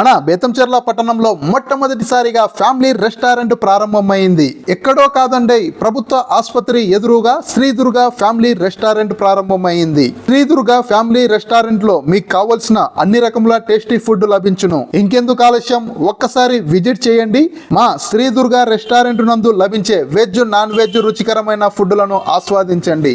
మన బేతంచెర్ల పట్టణంలో మొట్టమొదటిసారిగా ఫ్యామిలీ రెస్టారెంట్ ప్రారంభమైంది. ఎక్కడో కాదండి ప్రభుత్వ ఆసుపత్రి ఎదురుగా శ్రీదుర్గ ఫ్యామిలీ రెస్టారెంట్ ప్రారంభమైంది. శ్రీదుర్గ ఫ్యామిలీ రెస్టారెంట్లో మీకు కావలసిన అన్ని రకముల టేస్టీ ఫుడ్ లభించును. ఇంకెందుకు ఆలస్యం? ఒక్కసారి విజిట్ చేయండి. మా శ్రీదుర్గ రెస్టారెంట్ నందు లభించే వెజ్ నాన్ వెజ్ రుచికరమైన ఫుడ్లను ఆస్వాదించండి.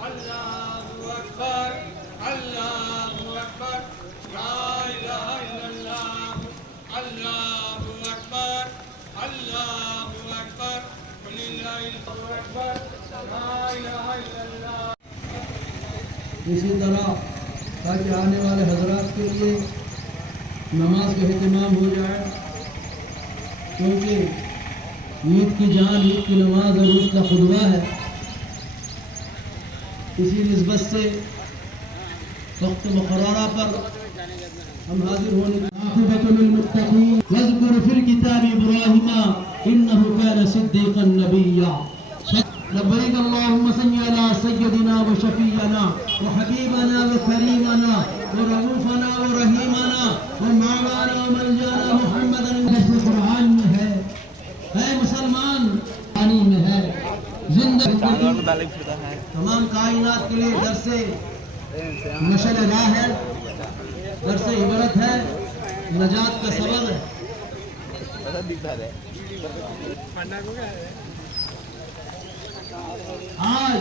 الله لا لا اسی طرح تاکہ آنے والے حضرات کے لیے نماز کا اہتمام ہو جائے، کیونکہ عید کی جان، عید کی نماز اور عید کا خطبہ ہے۔ اسی نسبت سے وقت مقررہ پر ہم حاضر ہونے عاقبۃ للمتقین. واذکر فی الکتاب ابراہیم انه كان صدیقا نبیا. لبيك اللهم صل على سيدنا وشفينا وحبيبنا وكريمنا ورؤوفنا ورحيمنا ومولانا وملجانا محمد جیسے قرآن میں ہے ہے مسلمان پانی میں ہے زندہ تمام کائنات کے لیے در سے مشل راہ ہے، در سے عبرت ہے، نجات کا سبب ہے۔ آج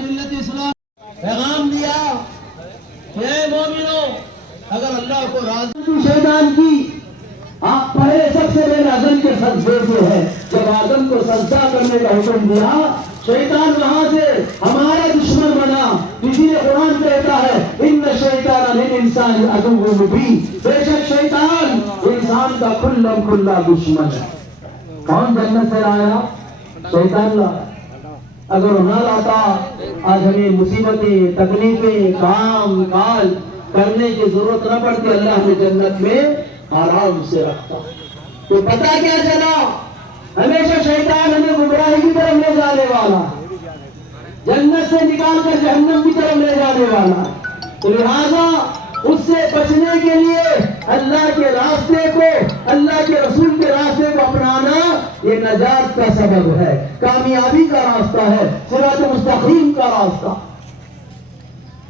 ملت اسلام پیغام دیا کہ اے مومنو اگر اللہ کو راضی شیطان کی آدم کے سجدے ہے جب آدم کو سجدہ کرنے کا حکم دیا، شیطان وہاں سے ہمارا دشمن بنا۔ اسی لیے قرآن کہتا ہے، ان شیطان انسان عدو مبین بے شک شیطان انسان کا کھلا کھلا دشمن ہے۔ کون جنت سے لایا؟ شیطان لایا اگر وہ نہ لاتا، آج ہمیں مصیبتیں، تکلیفیں، کام، کال کرنے کی ضرورت نہ پڑتی، اللہ ہمیں جنت میں آرام سے رکھتا۔ تو پتا کیا چلا؟ ہمیشہ شیطان ہمیں گمراہی کی طرف لے جانے والا۔ جنت سے نکال کر جہنم کی طرف لے جانے والا۔ تو لہذا اس سے بچنے کے لیے اللہ کے راستے کو، اللہ کے رسول کے راستے کو اپنانا یہ نجات کا سبب ہے۔ کامیابی کا راستہ ہے، صراط مستقیم کا راستہ۔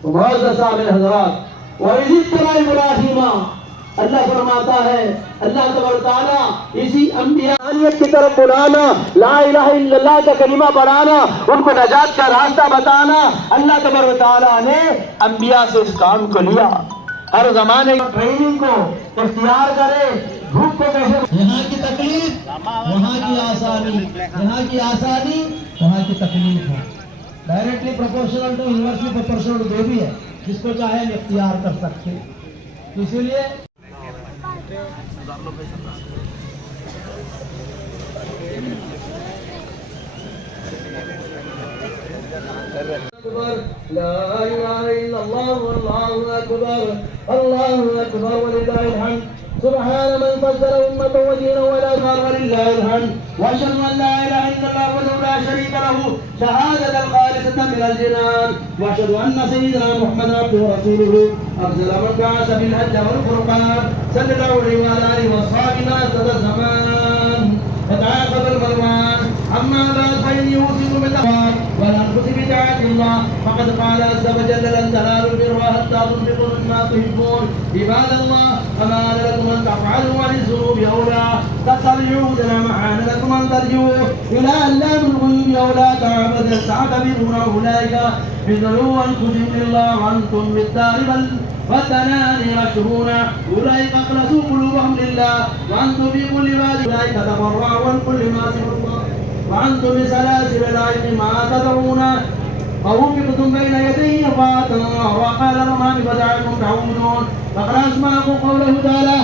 تو معزز صاحب حضرات، وَإِذِ اتَّبَعَ إِبْرَاهِيمَ اللہ فرماتا ہے اللہ تبارک تعالیٰ اسی انبیاء کی طرف بلانا لا الہ الا اللہ کا کلمہ پڑھانا ان کو نجات کا راستہ بتانا۔ اللہ تبارک تعالیٰ نے انبیاء سے اس کام کو لیا۔ ہر زمانے کی ٹریننگ کو اختیار کرے دھوپ کو کیسے یہاں کی تکلیف وہاں کی آسانی۔ یہاں کی آسانی وہاں کی تکلیف ہے۔ Directly proportional to university proportional جو بھی ہے جس کو چاہے ہم اختیار کر سکتے ہیں۔ اسی لیے لا إله إلا الله والله اكبر الله اكبر ولله الحمد سبحان من فجر امه ودينه ولا ضرر لله الحمد واشهد ان لا اله الا الله لا شريك له شهادة خالصة من الجنان وأشهد أن سيدنا محمد عبده ورسوله أفضل من بعث بالهج والفرقان صلى الله عليه وعلى آله وأصحابه ما أسد الزمان فتعاقب المروان أما بعد فإني أوصيكم بالتقوى والأنفس بطاعة الله فقد قال عز وجل لن تنالوا الله حتى تنفقوا مما تحبون. عباد الله فما لكم أن تفعلوا عن الذنوب اولى تخرجوا لنا معانا لكم أن ترجعوا إلى أن الله الغيب اولى تعبد تعتبرون أولئك بذلوا انفسهم الله. وأنتم بالدار والتناني مشهورا أولئك أخلصوا قلوبهم لله. وأنتم في كل بال أولئك تبرعوا عن كل ما سوى الله. وأنتم بسلاسل العلم ما تدعون. فوقفتم بين يدي فاتنا وقال رمى بدعكم تعودون. فقد أسمعكم قوله تعالى